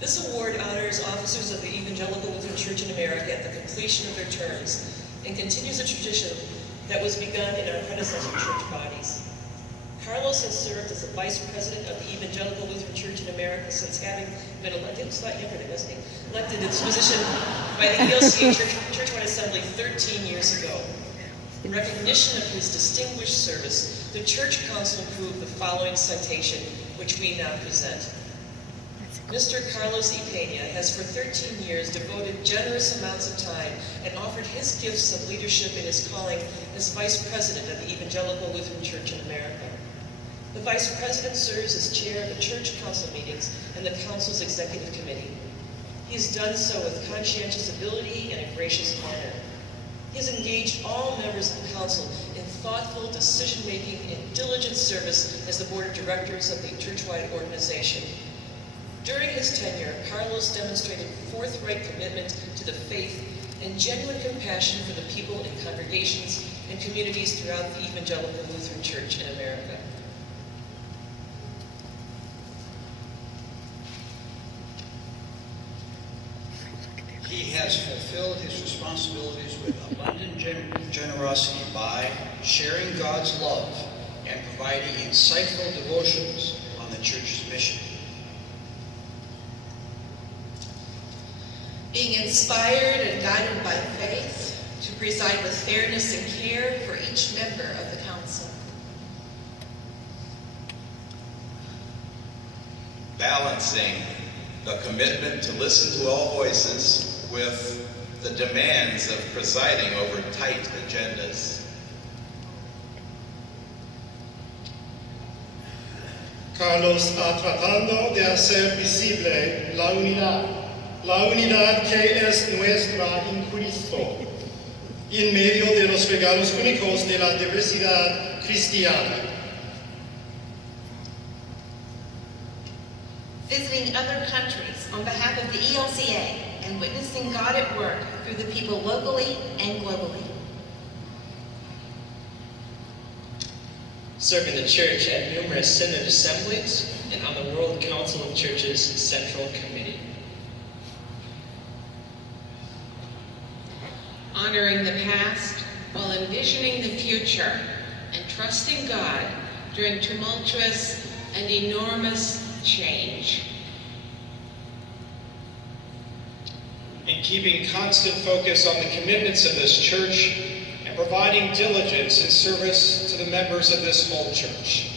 This award honors officers of the Evangelical Lutheran Church in America at the completion of their terms and continues a tradition that was begun in our predecessor church bodies. Carlos has served as the Vice President of the Evangelical Lutheran Church in America since having been elected, slightly younger than us, elected to this position by the ELCA Churchwide Assembly 13 years ago. In recognition of his distinguished service, the Church Council approved the following citation, which we now present. Mr. Carlos E. Pena has for 13 years devoted generous amounts of time and offered his gifts of leadership in his calling as Vice President of the Evangelical Lutheran Church in America. The Vice President serves as chair of the Church Council meetings and the Council's Executive Committee. He has done so with conscientious ability and a gracious manner. He has engaged all members of the Council in thoughtful decision-making and diligent service as the Board of Directors of the Churchwide organization. During his tenure, Carlos demonstrated forthright commitment to the faith and genuine compassion for the people in congregations and communities throughout the Evangelical Lutheran Church in America. He has fulfilled his responsibilities with abundant generosity by sharing God's love and providing insightful devotions on the church's mission. Being inspired and guided by faith to preside with fairness and care for each member of the council. Balancing the commitment to listen to all voices with the demands of presiding over tight agendas. Carlos está tratando de hacer visible la unidad que es nuestra en Cristo, en medio de los regalos únicos de la diversidad cristiana. Visiting other countries on behalf of the ELCA and witnessing God at work through the people locally and globally. Serving the church at numerous synod assemblies and on the World Council of Churches Central Committee. Honoring the past while envisioning the future and trusting God during tumultuous and enormous change. In keeping constant focus on the commitments of this church and providing diligence in service to the members of this whole church.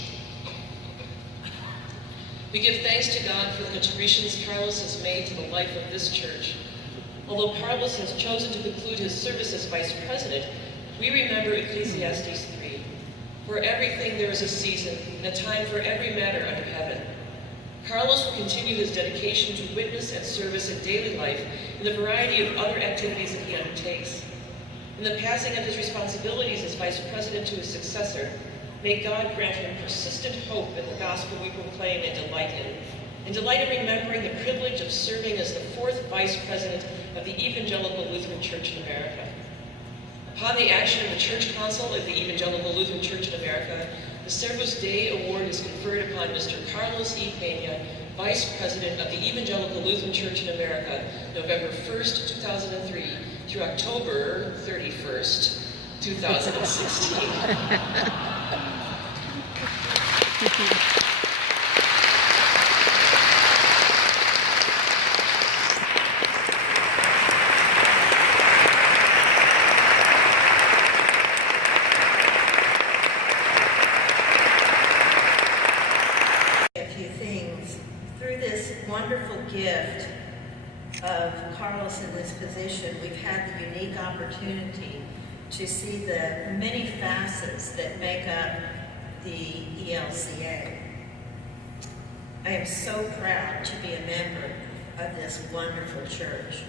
We give thanks to God for the contributions Carlos has made to the life of this church. Although Carlos has chosen to conclude his service as Vice President, we remember Ecclesiastes 3. For everything there is a season, and a time for every matter under heaven. Carlos will continue his dedication to witness and service in daily life in the variety of other activities that he undertakes. In the passing of his responsibilities as Vice President to his successor, may God grant him persistent hope in the gospel we proclaim and delight in remembering the privilege of serving as the 4th Vice President of the Evangelical Lutheran Church in America. Upon the action of the Church Council of the Evangelical Lutheran Church in America, the Servus Dei Award is conferred upon Mr. Carlos E. Pena, Vice President of the Evangelical Lutheran Church in America, November 1st, 2003 through October 31st, 2016. Wonderful gift of Carlos in this position, we've had the unique opportunity to see the many facets that make up the ELCA. I am so proud to be a member of this wonderful church.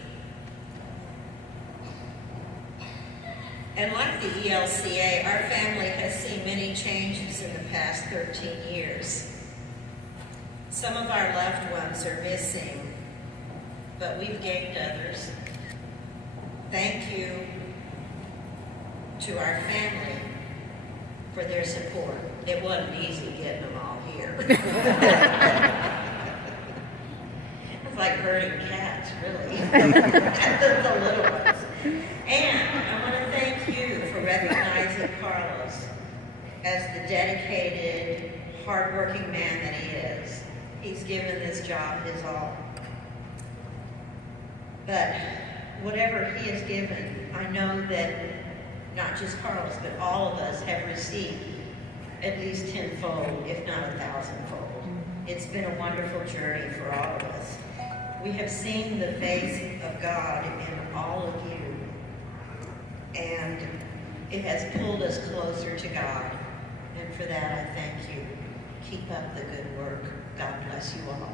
And like the ELCA, our family has seen many changes in the past 13 years. Some of our loved ones are missing, but we've gained others. Thank you to our family for their support. It wasn't easy getting them all here. like herding cats, really. The little ones. And I want to thank you for recognizing Carlos as the dedicated, hardworking man that he is. He's given this job his all. But whatever he has given, I know that not just Carlos, but all of us have received at least tenfold, if not 1,000-fold. It's been a wonderful journey for all of us. We have seen the face of God in all of you, and it has pulled us closer to God. And for that, I thank you. Keep up the good work. God bless you all.